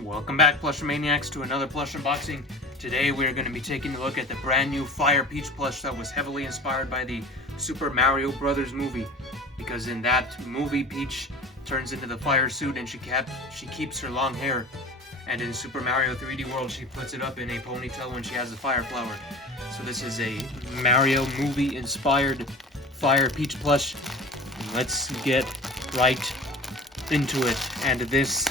Welcome back, Plush Maniacs, to another plush unboxing. Today we're going to be taking a look at the brand new Fire Peach plush that was heavily inspired by the Super Mario Brothers movie. Because in that movie, Peach turns into the fire suit and she keeps her long hair. And in Super Mario 3D World, she puts it up in a ponytail when she has the fire flower. So this is a Mario movie inspired Fire Peach plush. And let's get right into it. And this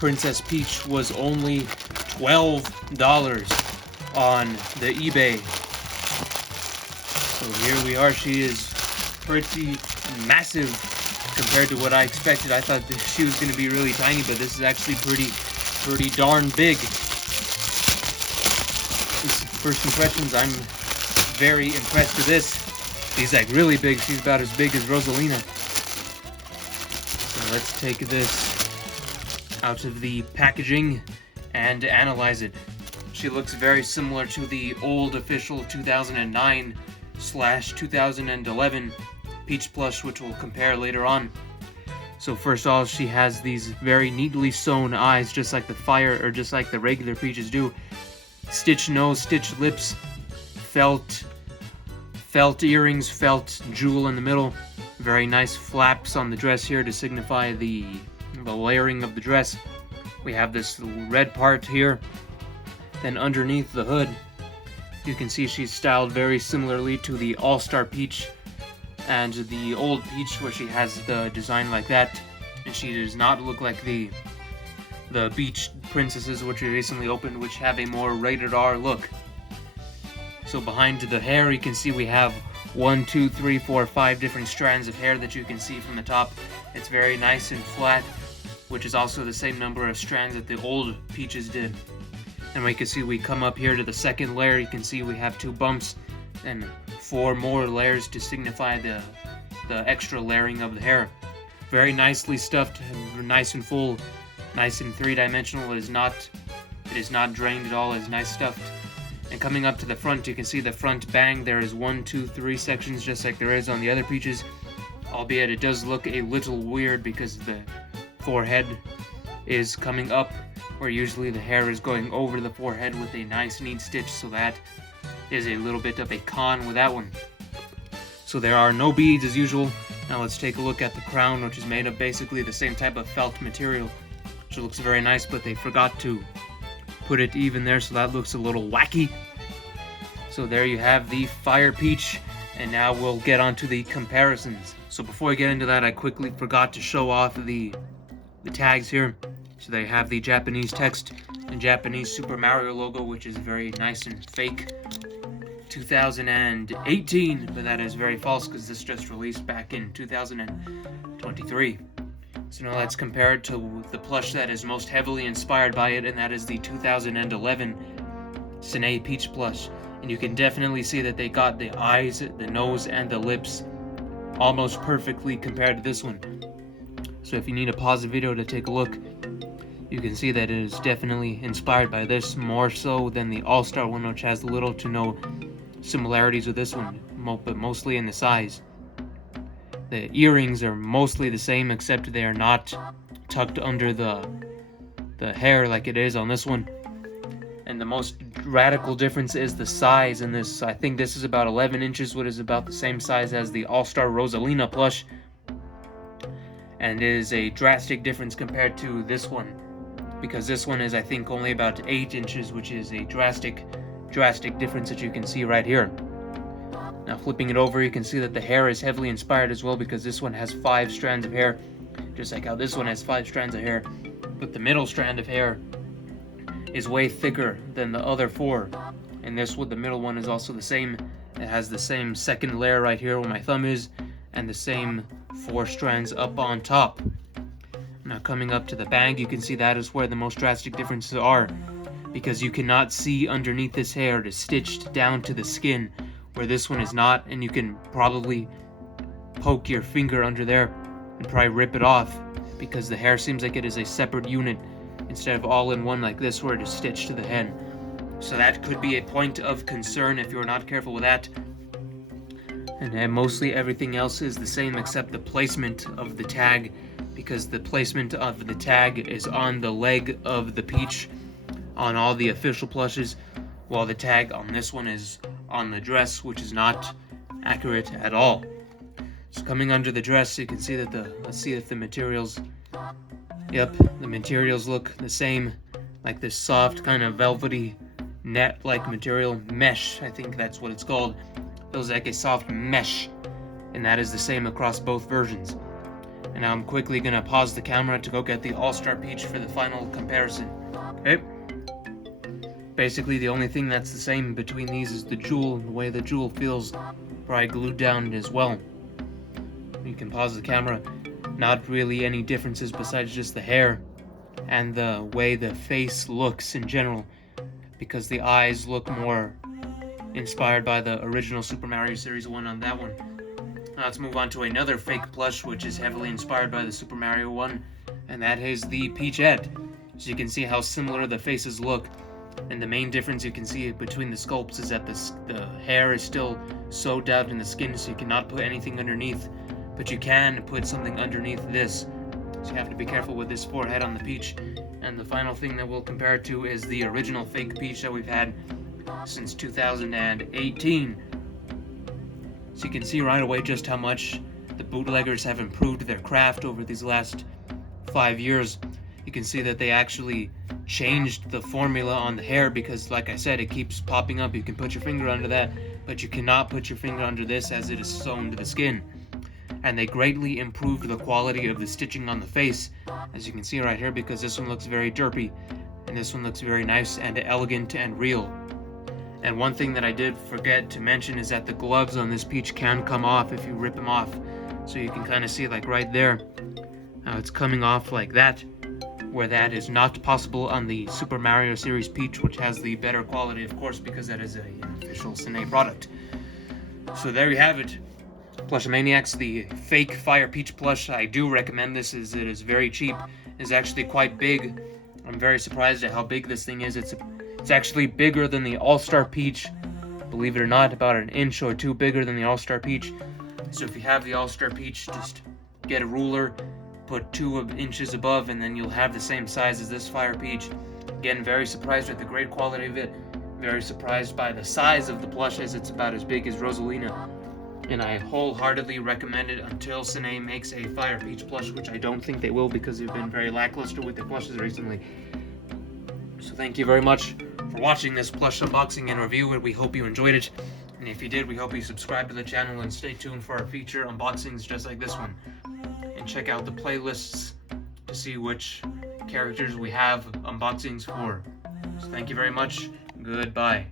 Princess Peach was only $12 on the eBay. So here we are. She is pretty massive compared to what I expected. I thought that she was going to be really tiny, but this is actually pretty darn big. First impressions, I'm very impressed with this. She's like really big. She's about as big as Rosalina. So let's take this out of the packaging and analyze it. She looks very similar to the old official 2009/2011 Peach plush, which we'll compare later on. So first of all, she has these very neatly sewn eyes, just like the regular Peaches do. Stitched nose, stitched lips, felt earrings, felt jewel in the middle. Very nice flaps on the dress here to signify the layering of the dress. We have this red part here. Then underneath the hood, you can see she's styled very similarly to the All-Star Peach and the old Peach, where she has the design like that, and she does not look like the Peach princesses which we recently opened, which have a more rated R look. So behind the hair, you can see we have 5 different strands of hair that you can see from the top. It's very nice and flat, which is also the same number of strands that the old Peaches did. And we can see we come up here to the second layer. You can see we have 2 bumps and 4 more layers to signify the extra layering of the hair. Very nicely stuffed, and nice and full, nice and 3-dimensional. It is not drained at all. It is nice stuffed. And coming up to the front, you can see the front bang. There is 1, 2, 3 sections, just like there is on the other Peaches. Albeit it does look a little weird because the forehead is coming up, where usually the hair is going over the forehead with a nice neat stitch, so that is a little bit of a con with that one. So there are no beads as usual. Now let's take a look at the crown, which is made of basically the same type of felt material, which looks very nice, but they forgot to put it even there, so that looks a little wacky. So there you have the Fire Peach, and now we'll get on to the comparisons. So before I get into that, I quickly forgot to show off the tags here. So they have the Japanese text and Japanese Super Mario logo, which is very nice and fake. 2018, but that is very false because this just released back in 2023. So now let's compare it to the plush that is most heavily inspired by it, and that is the 2011 Sine Peach plush. And you can definitely see that they got the eyes, the nose, and the lips almost perfectly compared to this one. So if you need to pause the video to take a look, you can see that it is definitely inspired by this, more so than the All-Star one, which has little to no similarities with this one, but mostly in the size. The earrings are mostly the same, except they are not tucked under the hair like it is on this one. And the most radical difference is the size in this. I think this is about 11 inches, which is about the same size as the All-Star Rosalina plush. And it is a drastic difference compared to this one, because this one is, I think, only about 8 inches, which is a drastic difference that you can see right here. Now flipping it over, you can see that the hair is heavily inspired as well, because this one has 5 strands of hair, just like how this one has 5 strands of hair, but the middle strand of hair is way thicker than the other 4. And this one, the middle one, is also the same. It has the same second layer right here where my thumb is, and the same 4 strands up on top. Now coming up to the bang, you can see that is where the most drastic differences are, because you cannot see underneath this hair. It is stitched down to the skin, where this one is not, and you can probably poke your finger under there and probably rip it off, because the hair seems like it is a separate unit instead of all in one like this, where it is stitched to the head. So that could be a point of concern if you're not careful with that. And mostly everything else is the same except the placement of the tag because the placement of the tag is on the leg of the Peach on all the official plushes, while the tag on this one is on the dress, which is not accurate at all. So coming under the dress, you can see that let's see if the materials, yep, the materials look the same, like this soft kind of velvety net-like material, mesh, I think that's what it's called. Feels like a soft mesh, and that is the same across both versions. And now I'm quickly gonna pause the camera to go get the All-Star Peach for the final comparison. Okay? Basically, the only thing that's the same between these is the jewel, and the way the jewel feels probably glued down as well. You can pause the camera. Not really any differences besides just the hair and the way the face looks in general, because the eyes look more inspired by the original Super Mario Series 1 on that one. Now let's move on to another fake plush which is heavily inspired by the Super Mario 1, and that is the Peachette. So you can see how similar the faces look, and the main difference you can see between the sculpts is that the hair is still sewed down in the skin, so you cannot put anything underneath, but you can put something underneath this. So you have to be careful with this forehead on the Peach. And the final thing that we'll compare it to is the original fake Peach that we've had since 2018. So you can see right away just how much the bootleggers have improved their craft over these last 5 years. You can see that they actually changed the formula on the hair, because like I said, it keeps popping up. You can put your finger under that, but you cannot put your finger under this as it is sewn to the skin. And they greatly improved the quality of the stitching on the face, as you can see right here, because this one looks very derpy and this one looks very nice and elegant and real. And one thing that I did forget to mention is that the gloves on this Peach can come off if you rip them off. So you can kind of see, like right there, how it's coming off like that, where that is not possible on the Super Mario Series Peach, which has the better quality, of course, because that is an official Cine product. So there you have it. Plushomaniacs, the fake Fire Peach plush. I do recommend this, as it is very cheap. It's actually quite big. I'm very surprised at how big this thing is. It's actually bigger than the All-Star Peach. Believe it or not, about an inch or two bigger than the All-Star Peach. So if you have the All-Star Peach, just get a ruler, put 2 inches above, and then you'll have the same size as this Fire Peach. Again, very surprised with the great quality of it. Very surprised by the size of the plush, as it's about as big as Rosalina. And I wholeheartedly recommend it until Cine makes a Fire Peach plush, which I don't think they will, because they've been very lackluster with their plushes recently. So thank you very much for watching this plush unboxing and review, and we hope you enjoyed it. And if you did, we hope you subscribe to the channel and stay tuned for our future unboxings just like this one. And check out the playlists to see which characters we have unboxings for. So thank you very much. Goodbye.